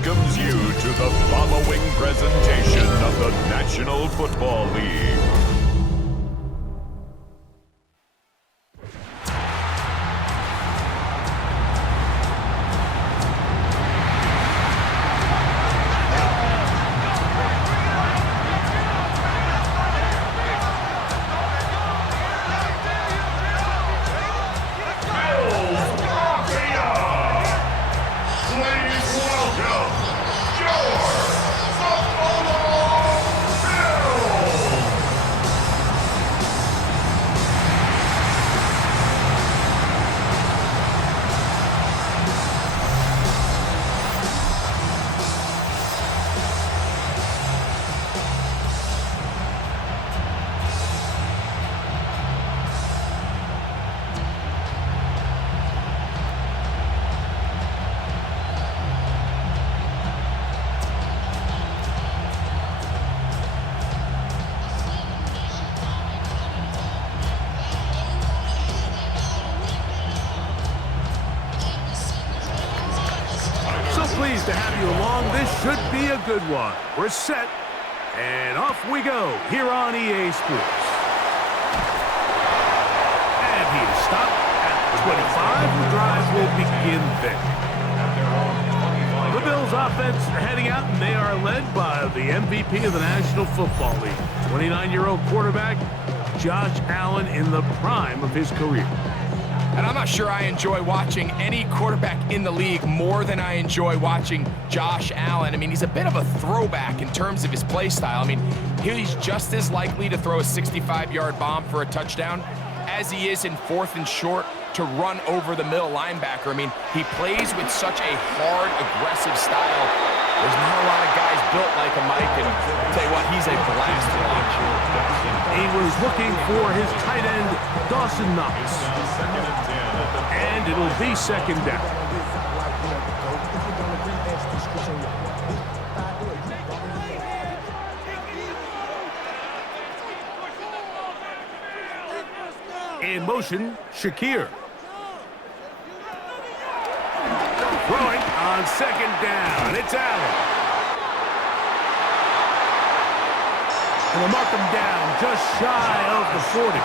welcomes you to the following presentation of the National Football League. Pleased to have you along. This should be a good one. We're set, and off we go here on EA Sports. And he is stopped at 25. The drive will begin there. The Bills offense are heading out, and they are led by the MVP of the National Football League, 29-year-old quarterback Josh Allen in the prime of his career. And I'm not sure I enjoy watching any quarterback in the league more than I enjoy watching Josh Allen. I mean, he's a bit of a throwback in terms of his play style. I mean, he's just as likely to throw a 65-yard bomb for a touchdown as he is in 4th and short to run over the middle linebacker. I mean, he plays with such a hard, aggressive style. There's not a lot of guys built like him, Mike, and I'll tell you what, he's a blast to watch. He was looking for his tight end, Dawson Knox. And it'll be second down. In motion, Shakir. Throwing on second down. It's Allen. And they'll mark him down just shy of the 40.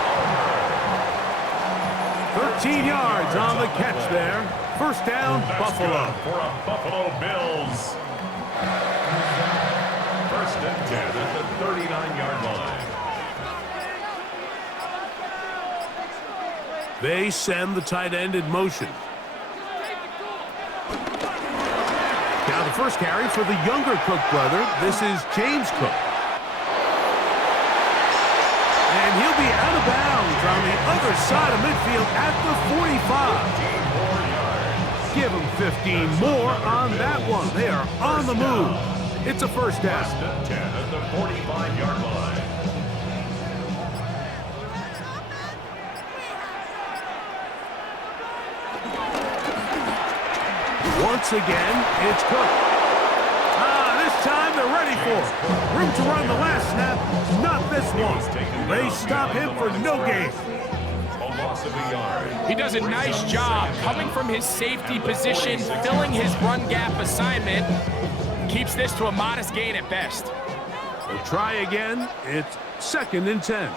13 yards on the catch there. First down, Buffalo. For a Buffalo Bills. First and 10 at the 39-yard line. They send the tight end in motion. Now the first carry for the younger Cook brother. This is James Cook. And he'll be out of bounds on the other side of midfield at the 45. Give him 15 more on that one. They are on the move. It's a first down. First and 10 at the 45-yard line. Once again, it's Cook. This time they're ready for it. Room to run the last snap, not this one. They stop him for no gain. A loss of a yard. He does a nice job coming from his safety position, filling his run gap assignment. Keeps this to a modest gain at best. We'll try again. It's second and 10.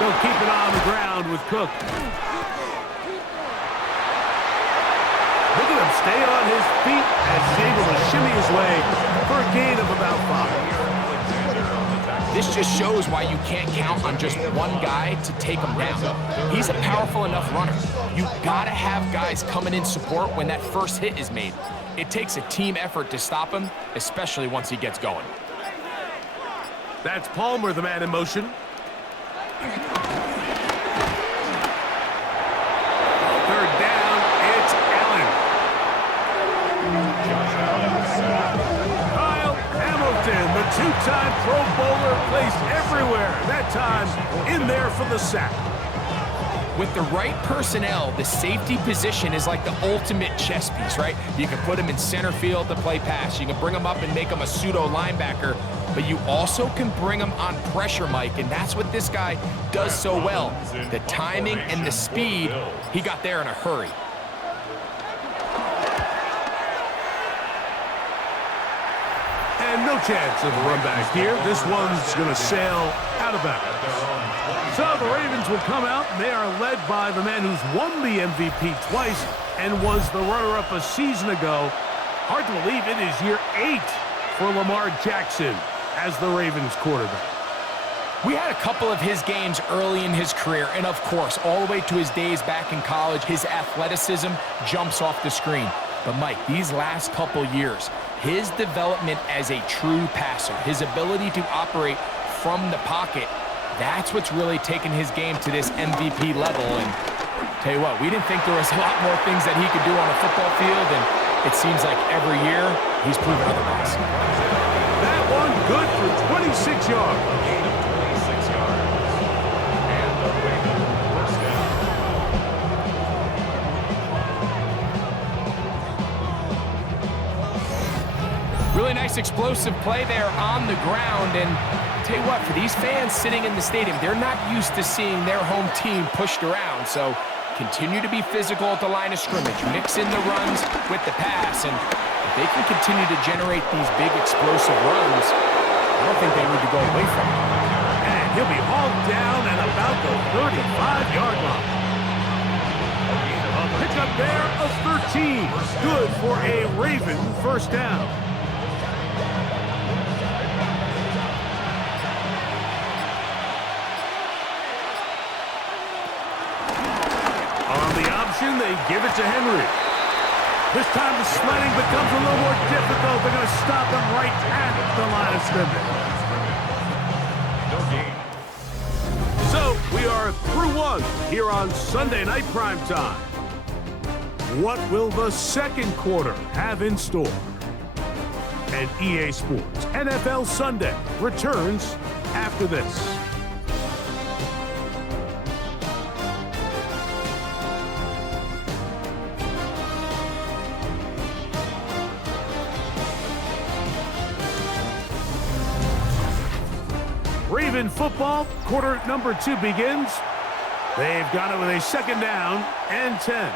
They'll keep it on the ground with Cook. Look at him stay on his feet as he's able to shimmy his way for a gain of about 5. This just shows why you can't count on just one guy to take him down. He's a powerful enough runner. You gotta have guys coming in support when that first hit is made. It takes a team effort to stop him, especially once he gets going. That's Palmer, the man in motion. Third down, it's Allen. Kyle Hamilton, the two-time Pro Bowler, placed everywhere. That time in there for the sack. With the right personnel, the safety position is like the ultimate chess piece, right? You can put him in center field to play pass. You can bring him up and make him a pseudo linebacker, but you also can bring him on pressure, Mike, and that's what this guy does so well. The timing and the speed, he got there in a hurry. No chance of a run back here. This one's going to sail out of bounds. So the Ravens will come out, and they are led by the man who's won the MVP twice and was the runner-up a season ago. Hard to believe it is year 8 for Lamar Jackson as the Ravens quarterback. We had a couple of his games early in his career, and of course, all the way to his days back in college, his athleticism jumps off the screen. But Mike, these last couple years, his development as a true passer, his ability to operate from the pocket, that's what's really taken his game to this MVP level. And tell you what, we didn't think there was a lot more things that he could do on a football field, and it seems like every year he's proven otherwise. That one good for 26 yards. Really nice explosive play there on the ground, and tell you what, for these fans sitting in the stadium, they're not used to seeing their home team pushed around, so continue to be physical at the line of scrimmage, mix in the runs with the pass, and if they can continue to generate these big explosive runs, I don't think they need to go away from it. And he'll be hauled down at about the 35-yard line. A pickup there of 13. Good for a Raven first down. They give it to Henry. This time the sledding becomes a little more difficult. They're going to stop him right at the line of scrimmage. So we are through one here on Sunday Night Primetime. What will the second quarter have in store? And EA Sports NFL Sunday returns after this. Raven football, quarter number 2 begins. They've got it with a second down and 10.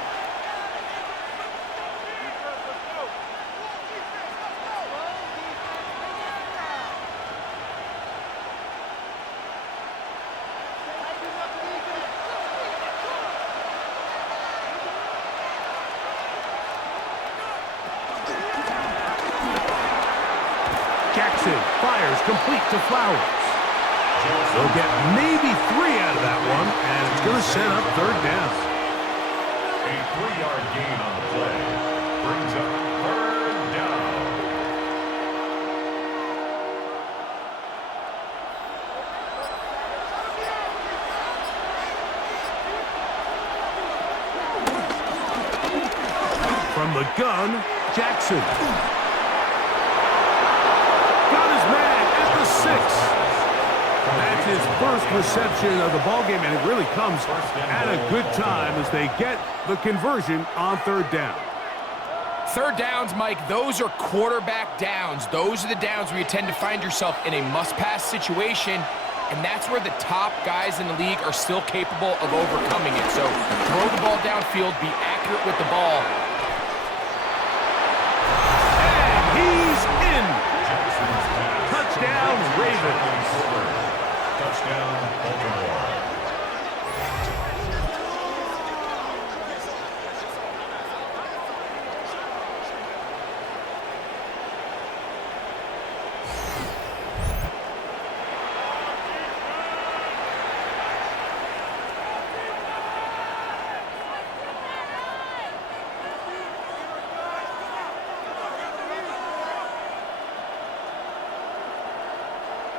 Jackson fires complete to Flowers. They'll get maybe 3 out of that one, and it's going to set up third down. A 3-yard gain on the play brings up third down. From the gun, Jackson. Got his man at the 6. That's his first reception of the ballgame, and it really comes at a good time as they get the conversion on third down. Third downs, Mike, those are quarterback downs. Those are the downs where you tend to find yourself in a must-pass situation, and that's where the top guys in the league are still capable of overcoming it. So throw the ball downfield, be accurate with the ball. And he's in. Touchdown, Ravens. Touchdown, Baltimore.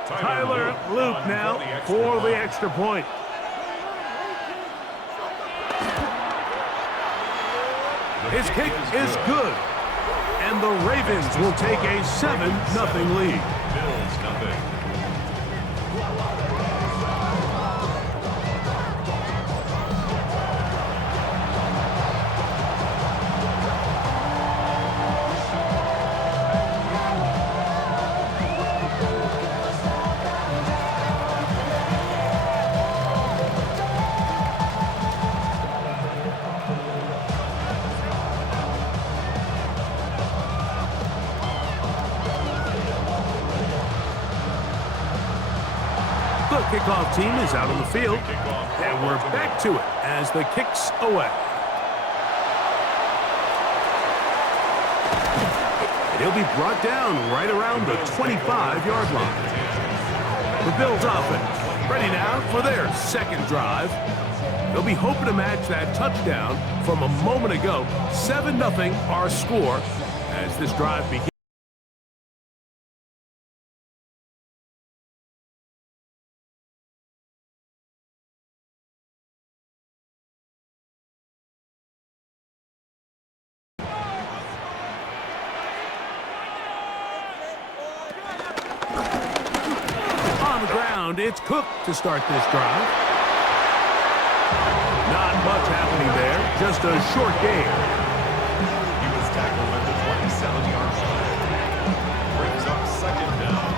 Tyler Loop now for the extra point. His kick is good, and the Ravens will take a 7-0 lead. Bills nothing. kickoff team is out on the field, and we're back to it as the kick's away. He'll be brought down right around the 25-yard line. The Bills offense ready now for their second drive. They'll be hoping to match that touchdown from a moment ago. 7-0 our score as this drive begins. It's Cook to start this drive. Not much happening there, just a short gain. He was tackled at the 27-yard line. Brings up second down.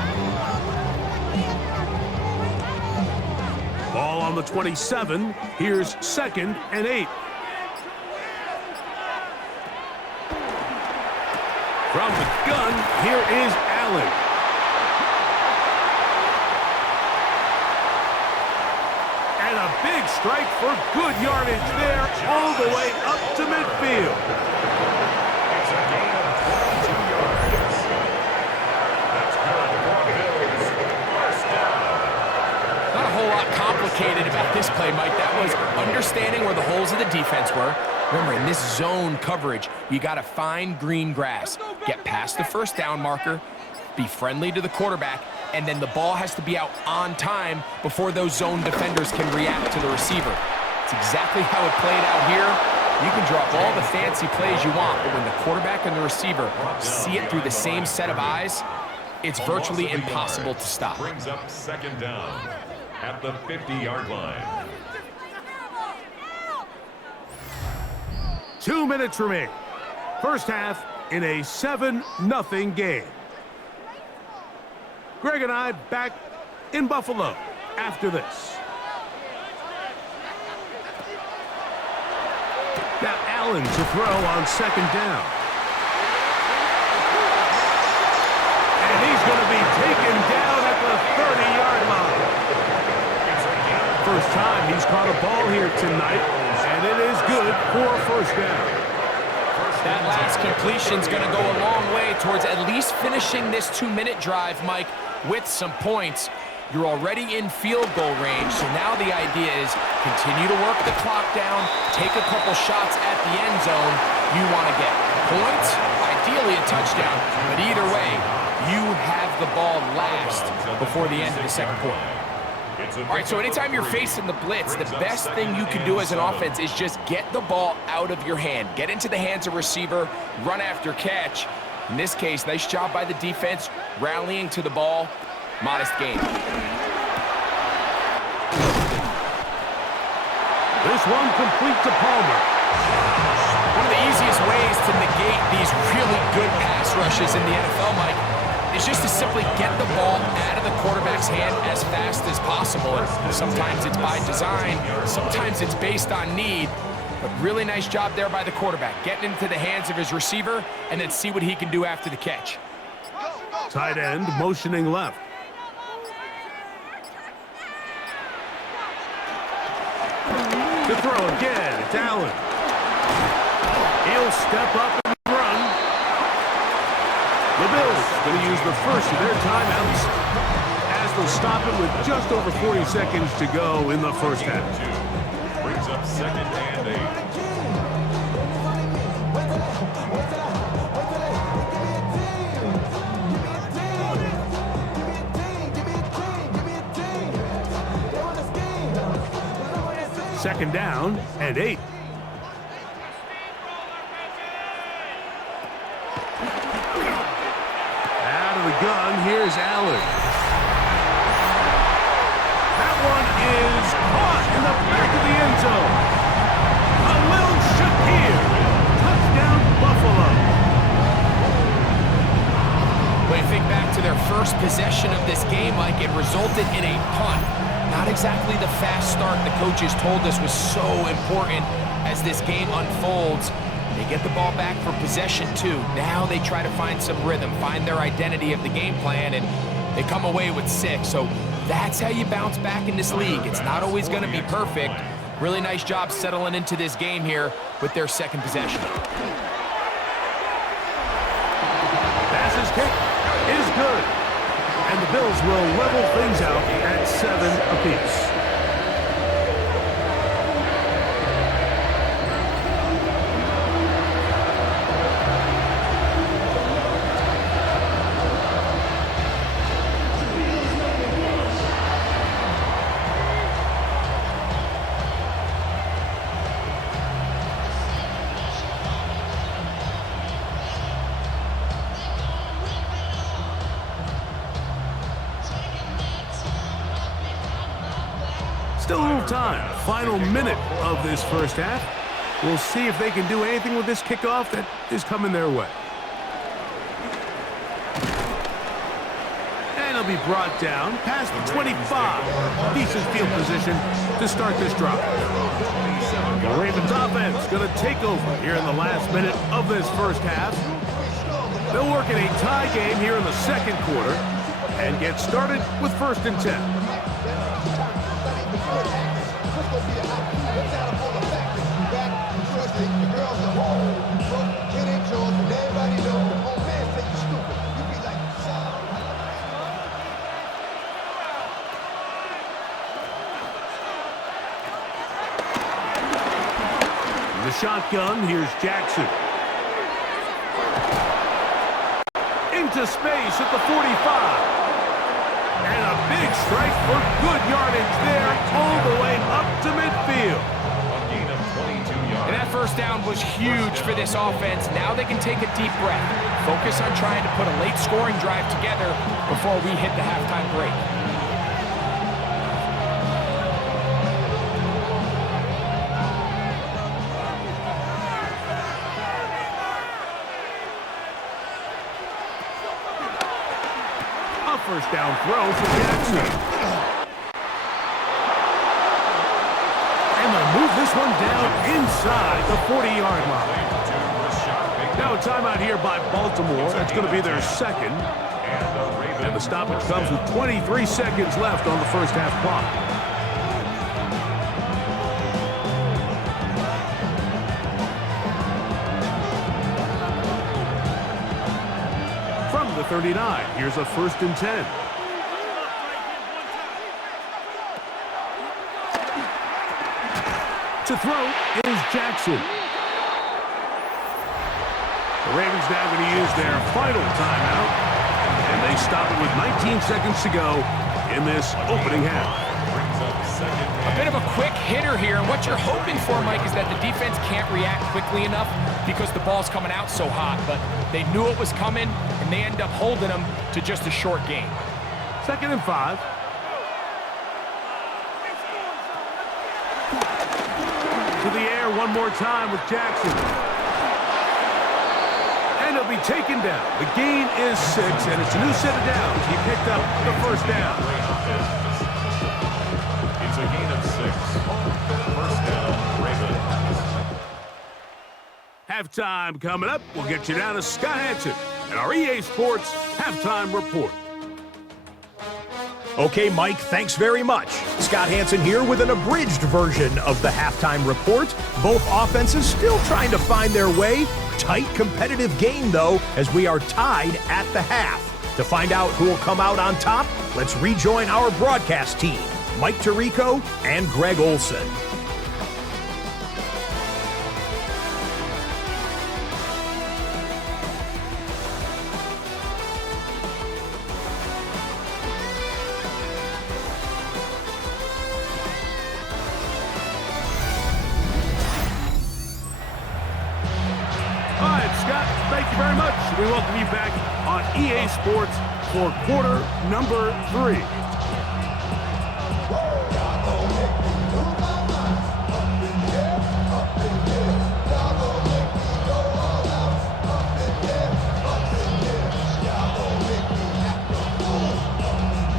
Ball on the 27. Here's 2nd and 8. From the gun, here is Allen. And a big strike for good yardage there, all the way up to midfield. It's a gain of 22 yards. That's good for Bills. First down. Not a whole lot complicated about this play, Mike. That was understanding where the holes of the defense were. Remember, in this zone coverage, you got to find green grass. Get past the first down marker, be friendly to the quarterback, and then the ball has to be out on time before those zone defenders can react to the receiver. It's exactly how it played out here. You can draw up all the fancy plays you want, but when the quarterback and the receiver see it through the same set of eyes, it's virtually impossible to stop. Brings up second down at the 50-yard line. 2 minutes remain. First half in a 7-0 game. Greg and I back in Buffalo after this. Now Allen to throw on second down. And he's going to be taken down at the 30-yard line. First time he's caught a ball here tonight, and it is good for a first down. That last completion's going to go a long way towards at least finishing this 2-minute drive, Mike, with some points. You're already in field goal range, so now the idea is continue to work the clock down, take a couple shots at the end zone. You want to get points, ideally a touchdown, but either way, you have the ball last before the end of the second quarter. All right, so anytime you're facing the blitz, the best thing you can do as an offense is just get the ball out of your hand. Get into the hands of receiver, run after catch. In this case, nice job by the defense, rallying to the ball. Modest gain. This one complete to Palmer. One of the easiest ways to negate these really good pass rushes in the NFL, Mike, is just to simply get the ball out of the quarterback's hand as fast as possible. And sometimes it's by design, sometimes it's based on need. But really nice job there by the quarterback, getting into the hands of his receiver and then see what he can do after the catch. Tight end motioning left. To throw again, it's Allen. He'll step up and run. The Bills going to use the first of their timeouts as they'll stop it with just over 40 seconds to go in the first half. Brings up second and 8. Second down and 8. Out of the gun, here's Allen. That one is caught in the back of the end zone. Khalil Shakir. Touchdown, Buffalo. When you think back to their first possession of this game, Mike, it resulted in a punt. Not exactly the fast start the coaches told us was so important as this game unfolds. They get the ball back for possession 2. Now they try to find some rhythm, find their identity of the game plan, and They come away with 6, so that's how you bounce back in this league. It's not always going to be perfect. Really nice job settling into this game here with their second possession. Passes kick is good. And the Bills will level things out at 7 apiece. Still a little time. Final minute of this first half. We'll see if they can do anything with this kickoff that is coming their way. And it'll be brought down past the 25. Decent field position to start this drive. The Ravens offense going to take over here in the last minute of this first half. They'll work in a tie game here in the second quarter and get started with 1st and 10. The shotgun, here's Jackson. Into space at the 45. And a big strike for good yardage there all the way up to midfield. A gain of 22 yards. And that first down was huge for this offense. Now they can take a deep breath. Focus on trying to put a late scoring drive together before we hit the halftime break. First down throw for Jackson. And they'll move this one down inside the 40-yard line. Now a timeout here by Baltimore. That's going to be their second. And the stoppage comes with 23 seconds left on the first half clock. The 39. Here's a 1st and 10. To throw is Jackson. The Ravens now going to use their final timeout, and they stop it with 19 seconds to go in this opening half. A bit of a quick hitter here, and what you're hoping for, Mike, is that the defense can't react quickly enough because the ball's coming out so hot, but they knew it was coming, and they end up holding them to just a short gain. 2nd and 5. To the air one more time with Jackson. And he'll be taken down. The gain is 6, and it's a new set of downs. He picked up the first down. It's a gain of 6. First down, Ravens. Halftime coming up. We'll get you down to Scott Hanson and our EA Sports Halftime Report. Okay, Mike, thanks very much. Scott Hanson here with an abridged version of the halftime report. Both offenses still trying to find their way. Tight, competitive game, though, as we are tied at the half. To find out who will come out on top, let's rejoin our broadcast team, Mike Tirico and Greg Olson. Thank you very much. We welcome you back on EA Sports for quarter number 3.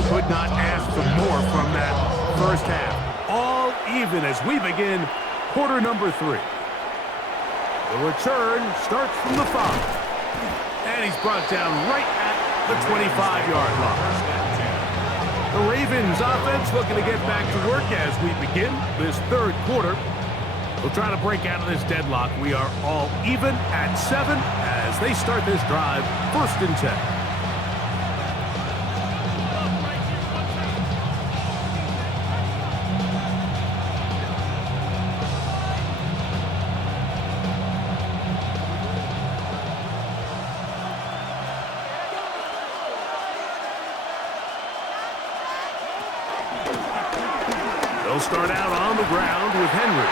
Could not ask for more from that first half. All even as we begin quarter number 3. The return starts from the 5. And he's brought down right at the 25-yard line. The Ravens offense looking to get back to work as we begin this third quarter. We'll try to break out of this deadlock. We are all even at 7 as they start this drive, 1st and 10. They'll start out on the ground with Henry.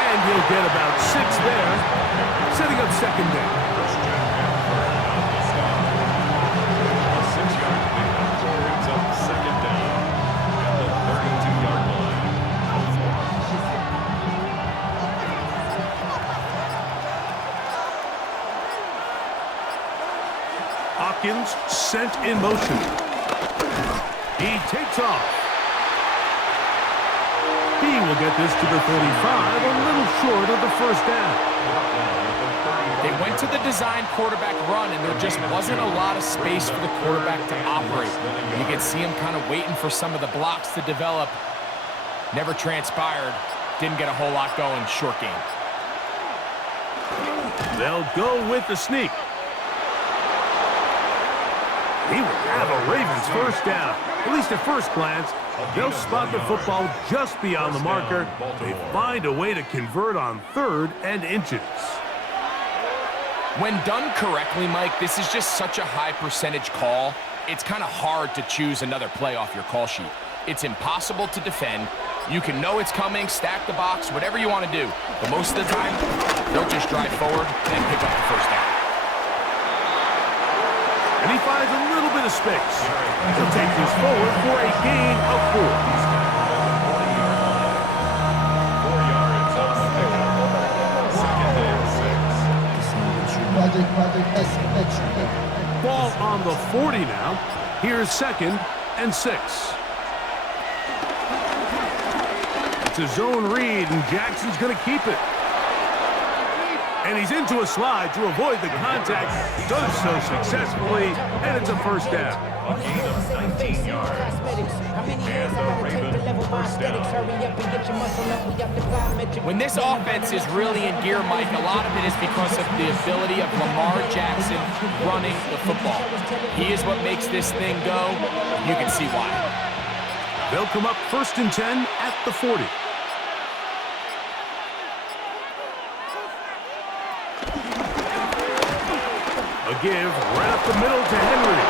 And he'll get about 6 there, setting up 2nd down. A 6-yard pickup brings up 2nd down at the 32-yard line. Hopkins sent in motion. He takes off. He will get this to the 35, a little short of the 1st down. They went to the design quarterback run, and there just wasn't a lot of space for the quarterback to operate. You could see him kind of waiting for some of the blocks to develop. Never transpired. Didn't get a whole lot going. Short game. They'll go with the sneak. He will have a Ravens 1st down. At least at first glance, they'll spot the football just beyond the marker. They find a way to convert on 3rd and inches. When done correctly, Mike, this is just such a high percentage call. It's kind of hard to choose another play off your call sheet. It's impossible to defend. You can know it's coming, stack the box, whatever you want to do. But most of the time, they'll just drive forward and pick up the 1st down. And he finds a little bit of space. He'll take this forward for a gain of 4. 4 yards on the pickup. 2nd and 6. Ball on the 40 now. Here's 2nd and 6. It's a zone read, and Jackson's going to keep it. And he's into a slide to avoid the contact. Does so successfully, and it's a 1st down. A gain of 19 yards. And the Ravens 1st down. When this offense is really in gear, Mike, a lot of it is because of the ability of Lamar Jackson running the football. He is what makes this thing go. You can see why. They'll come up 1st and 10 at the 40. A give right up the middle to Henry.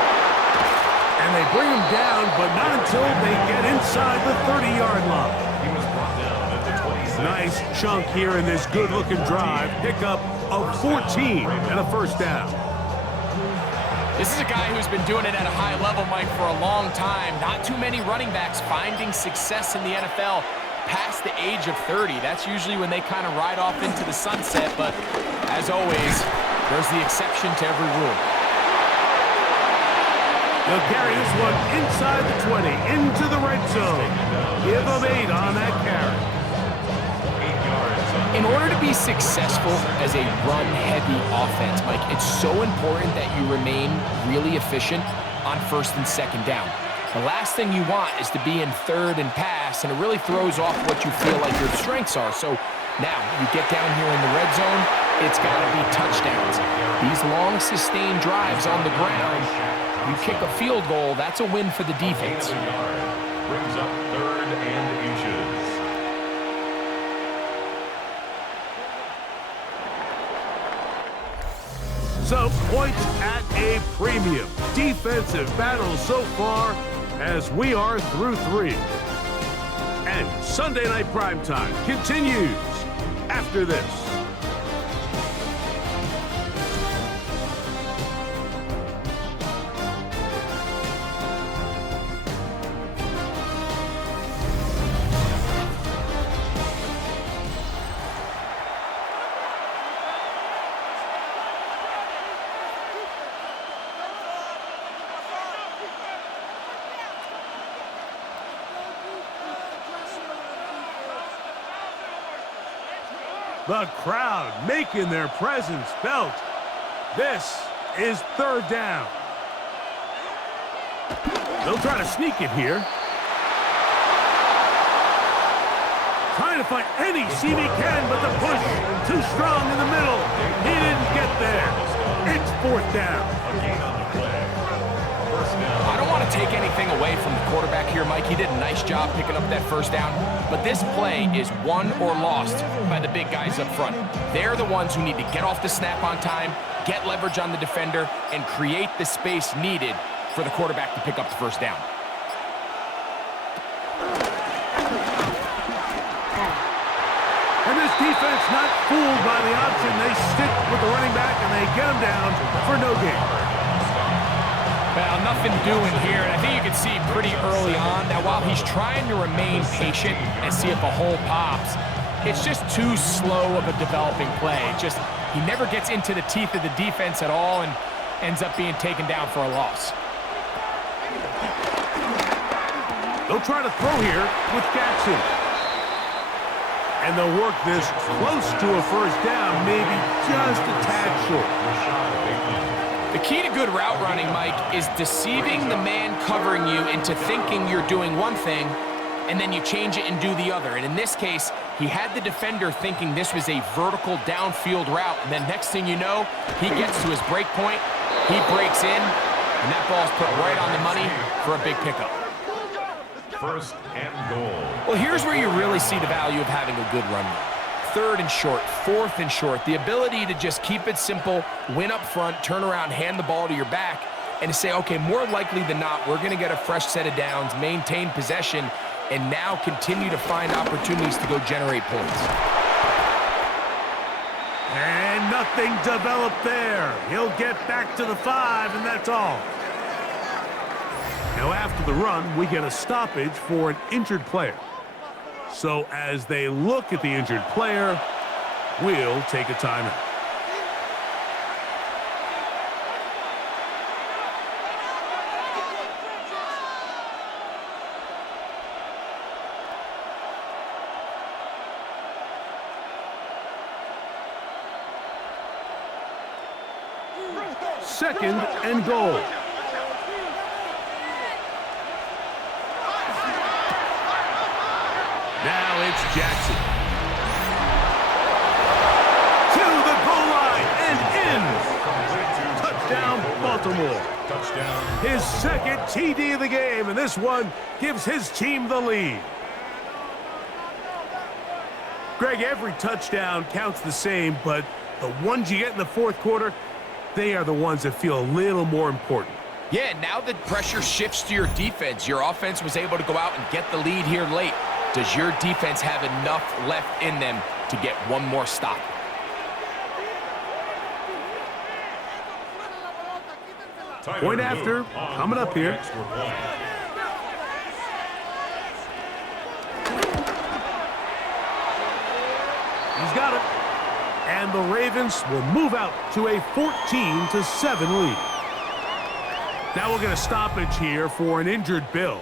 And they bring him down, but not until they get inside the 30-yard line. He was brought down at the 26. Nice chunk here in this good-looking drive. Pickup of 14 and a 1st down. This is a guy who's been doing it at a high level, Mike, for a long time. Not too many running backs finding success in the NFL past the age of 30. That's usually when they kind of ride off into the sunset, but as always, there's the exception to every rule. They'll carry this one inside the 20, into the red zone. Give them 8 on that carry. 8 yards on In order to be successful as a run-heavy offense, Mike, it's so important that you remain really efficient on 1st and 2nd down. The last thing you want is to be in 3rd and pass, and it really throws off what you feel like your strengths are. So now you get down here in the red zone, it's got to be touchdowns. These long, sustained drives on the ground, you kick a field goal, that's a win for the defense. brings up 3rd and inches. So, points at a premium. Defensive battle so far as we are through 3. And Sunday Night Primetime continues after this. The crowd making their presence felt. This is 3rd down. They'll try to sneak it here. Trying to find any seam he can, but the push too strong in the middle. He didn't get there. It's fourth down. I don't want to take anything away from the quarterback here, Mike. He did a nice job picking up that first down. But this play is won or lost by the big guys up front. They're the ones who need to get off the snap on time, get leverage on the defender, and create the space needed for the quarterback to pick up the first down. And this defense not fooled by the option. They stick with the running back, and they get him down for no gain. Well, nothing doing here, and I think you can see pretty early on that while he's trying to remain patient and see if a hole pops, it's just too slow of a developing play. He never gets into the teeth of the defense at all and ends up being taken down for a loss. They'll try to throw here with Jackson. And they'll work this close to a first down, maybe just a tad short. The key to good route running, Mike, is deceiving the man covering you into thinking you're doing one thing, and then you change it and do the other. And in this case, he had the defender thinking this was a vertical downfield route, and then next thing you know, he gets to his break point, he breaks in, and that ball's put right on the money for a big pickup. First and goal. Well, here's where you really see the value of having a good run. Third and short, fourth and short, the ability to just keep it simple, win up front, turn around, hand the ball to your back, and to say, okay, more likely than not, we're going to get a fresh set of downs, maintain possession, and now continue to find opportunities to go generate points. And nothing developed there. He'll get back to the 5, and that's all. Now, after the run, we get a stoppage for an injured player. So as they look at the injured player, we'll take a timeout. Second and goal. Now it's Jackson. To the goal line and in. Touchdown, Baltimore. Touchdown. His second TD of the game, and this one gives his team the lead. Greg, every touchdown counts the same, but the ones you get in the fourth quarter, they are the ones that feel a little more important. Yeah, now the pressure shifts to your defense. Your offense was able to go out and get the lead here late. Does your defense have enough left in them to get one more stop? Point after, coming up here. He's got it. And the Ravens will move out to a 14-7 lead. Now we'll get a stoppage here for an injured Bill.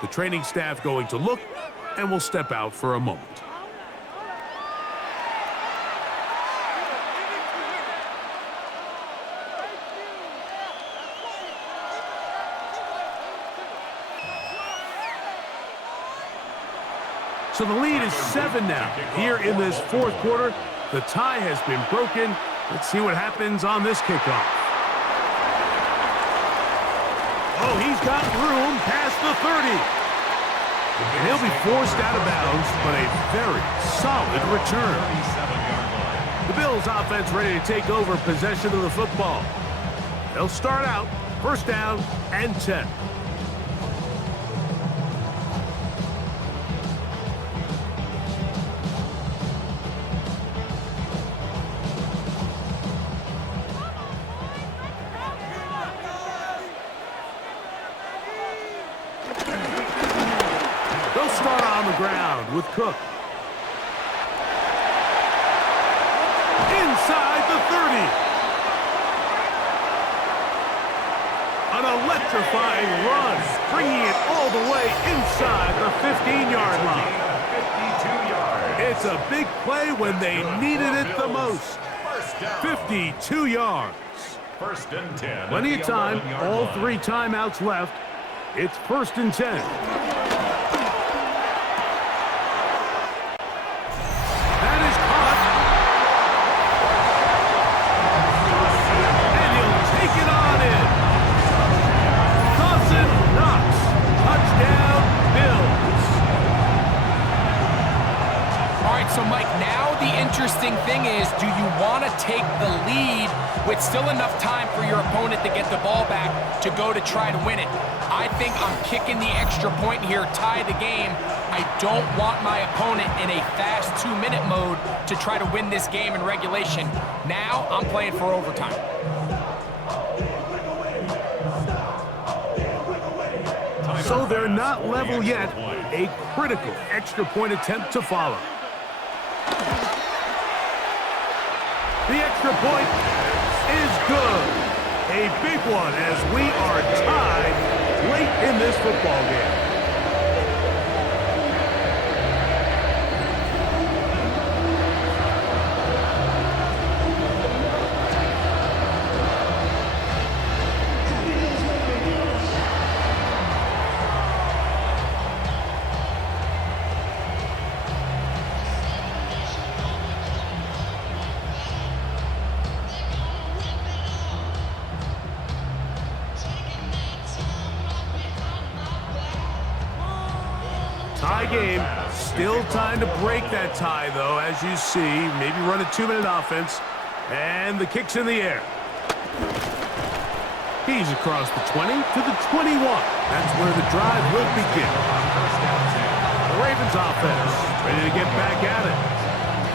The training staff going to look, and we'll step out for a moment. So the lead is 7 now. Here in this fourth quarter, the tie has been broken. Let's see what happens on this kickoff. Oh, he's got room past the 30. And he'll be forced out of bounds, but a very solid return. The Bills offense ready to take over possession of the football. They'll start out first down and 10. Start on the ground with Cook. Inside the 30. An electrifying run, bringing it all the way inside the 15-yard line. 52 yards. It's a big play when they needed it the most. 52 yards. First and 10. Plenty of time. 11-yard All line. 3 timeouts left. It's first and 10. That is caught. And he'll take it on in. Dawson Knox. Touchdown, Bills. All right, so Mike, now the interesting thing is, do you want to take the lead with still enough time for your opponent to get the ball back to go to try to win it? I think I'm kicking the extra point here, tie the game. I don't want my opponent in a fast 2-minute mode to try to win this game in regulation. Now I'm playing for overtime. So they're not level yet. A critical extra point attempt to follow. The extra point is good. A big one as we are tied late in this football game. Tie game. Still time to break that tie, though, as you see. Maybe run a 2-minute offense. And the kick's in the air. He's across the 20 to the 21. That's where the drive will begin. The Ravens offense ready to get back at it.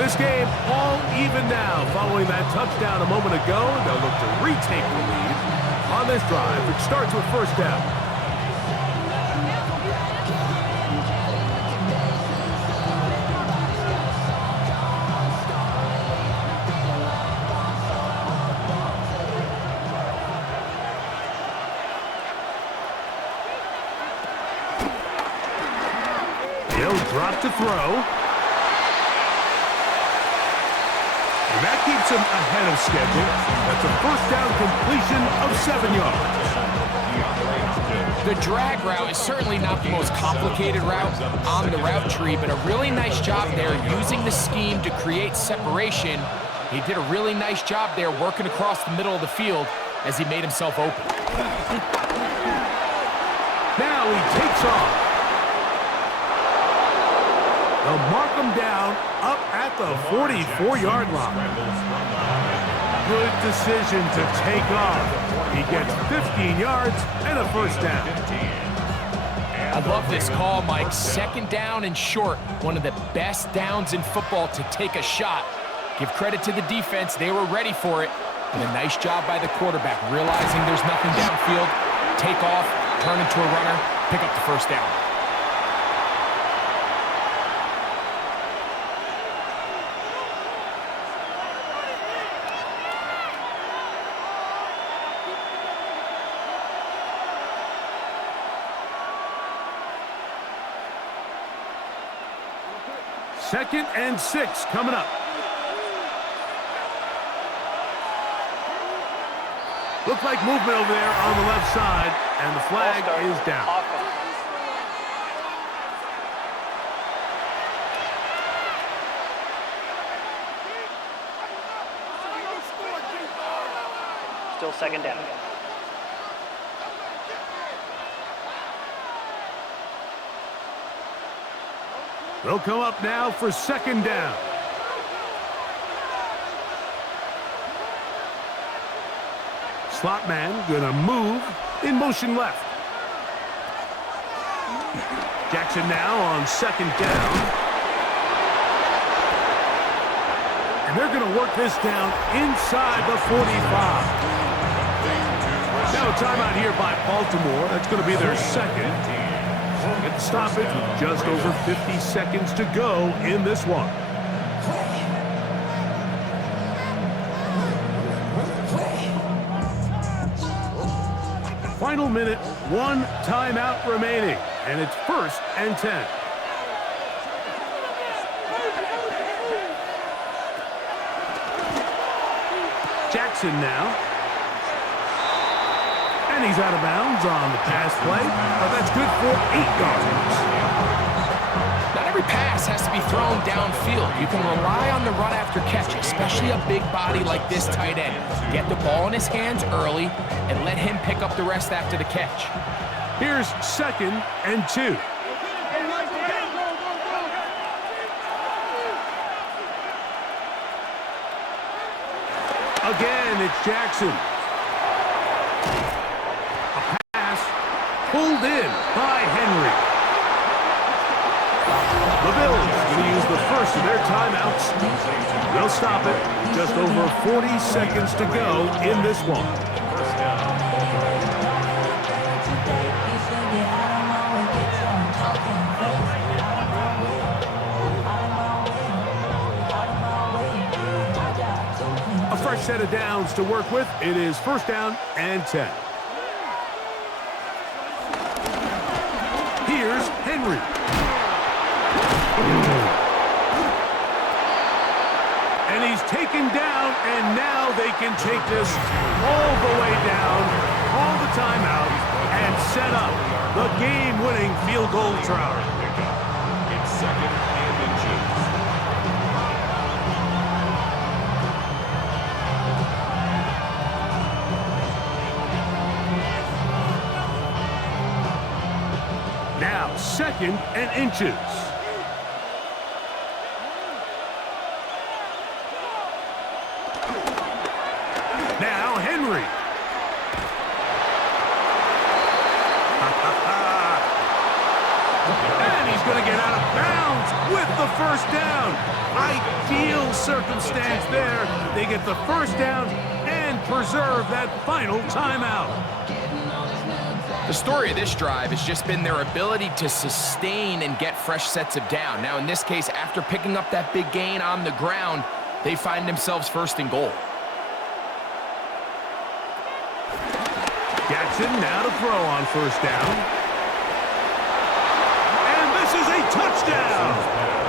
This game all even now following that touchdown a moment ago. They'll look to retake the lead on this drive, which starts with first down. Drop to throw. And that keeps him ahead of schedule. That's a first down completion of 7 yards. The drag route is certainly not the most complicated route on the route tree, but a really nice job there using the scheme to create separation. He did a really nice job there working across the middle of the field as he made himself open. Now he takes off. They'll mark him down up at the 44-yard line. Good decision to take off. He gets 15 yards and a first down. I love this call, Mike. Second down and short. One of the best downs in football to take a shot. Give credit to the defense. They were ready for it. And a nice job by the quarterback, realizing there's nothing downfield. Take off, turn into a runner, pick up the first down. Second and 6 coming up. Looks like movement over there on the left side, and the flag is down. Still second down. They'll come up now for second down. Slot man gonna move in motion left. Jackson now on second down. And they're gonna work this down inside the 45. Now a timeout here by Baltimore. That's gonna be their second. Get the stoppage with just over 50 seconds to go in this one. Final minute, 1 timeout remaining, and it's first and 10. Jackson now. And he's out of bounds on the pass play, but that's good for 8 yards. Not every pass has to be thrown downfield. You can rely on the run after catch, especially a big body like this tight end. Get the ball in his hands early and let him pick up the rest after the catch. Here's 2nd and 2. Again, it's Jackson. A pass pulled in by Henry. The Bills going to use the first of their timeouts. They'll stop it. Just over 40 seconds to go in this one. A fresh set of downs to work with. It is 1st down and 10. Here's Henry. And he's taken down, and now they can take this all the way down, call the timeout, and set up the game-winning field goal try. It's 2nd and inches. Now 2nd and inches. Now Henry. And he's going to get out of bounds with the 1st down. Ideal circumstance there. They get the 1st down and preserve that final timeout. The story of this drive has just been their ability to sustain and get fresh sets of down. Now, in this case, after picking up that big gain on the ground, they find themselves 1st and goal. Jackson now to throw on 1st down. And this is a touchdown.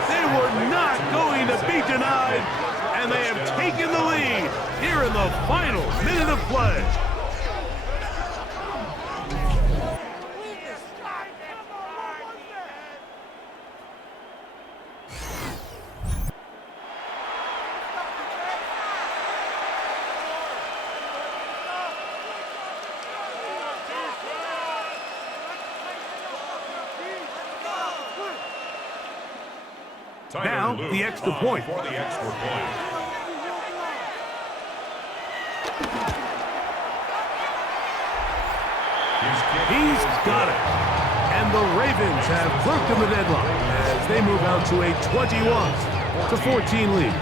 They were not going to be denied, and they have taken the lead here in the final minute of play. Now, the extra point. For the extra point. He's got it. And the Ravens have broken the deadline as they move out to a 21-14 lead.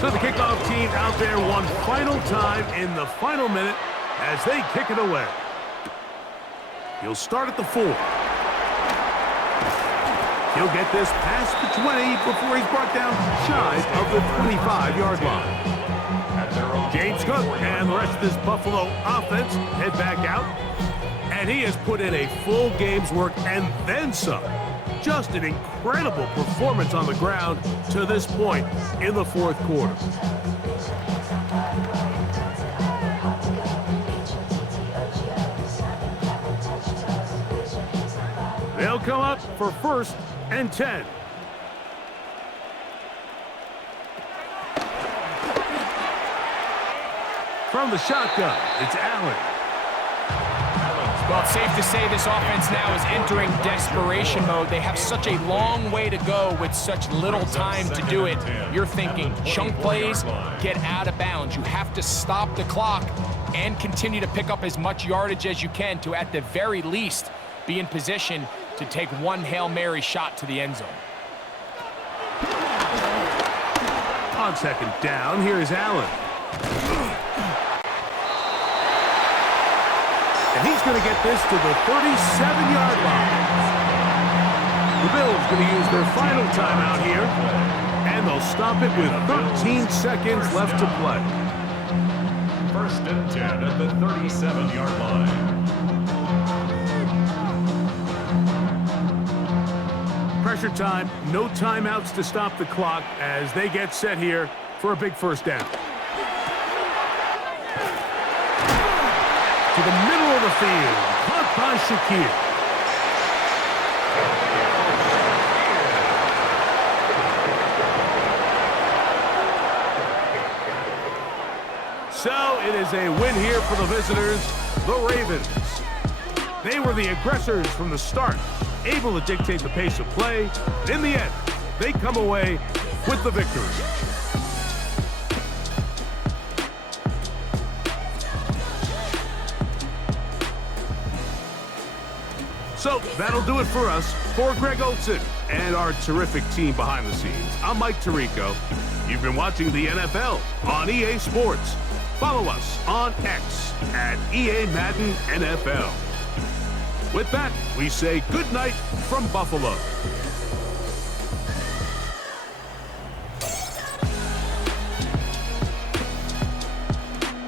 So the kickoff team out there one final time in the final minute as they kick it away. He'll start at the 4. He'll get this past the 20 before he's brought down shy of the 25-yard line. James Cook and the rest of this Buffalo offense head back out. And he has put in a full game's work and then some. Just an incredible performance on the ground to this point in the 4th quarter. They'll come up for 1st and 10. From the shotgun, it's Allen. Well, it's safe to say this offense now is entering desperation mode. They have such a long way to go with such little time to do it. You're thinking chunk plays, get out of bounds. You have to stop the clock and continue to pick up as much yardage as you can to, at the very least, be in position to take one Hail Mary shot to the end zone. On 2nd down, here's Allen. And he's going to get this to the 37-yard line. The Bills going to use their final timeout here, and they'll stop it with 13 seconds left to play. 1st and 10 at the 37-yard line. Pressure time, no timeouts to stop the clock as they get set here for a big first down. To the middle of the field, caught by Shakir. So it is a win here for the visitors, the Ravens. They were the aggressors from the start, able to dictate the pace of play. In the end, they come away with the victory. So that'll do it for us. For Greg Olson and our terrific team behind the scenes, I'm Mike Tirico. You've been watching the NFL on EA Sports. Follow us on X at EA Madden NFL. With that, we say good night from Buffalo.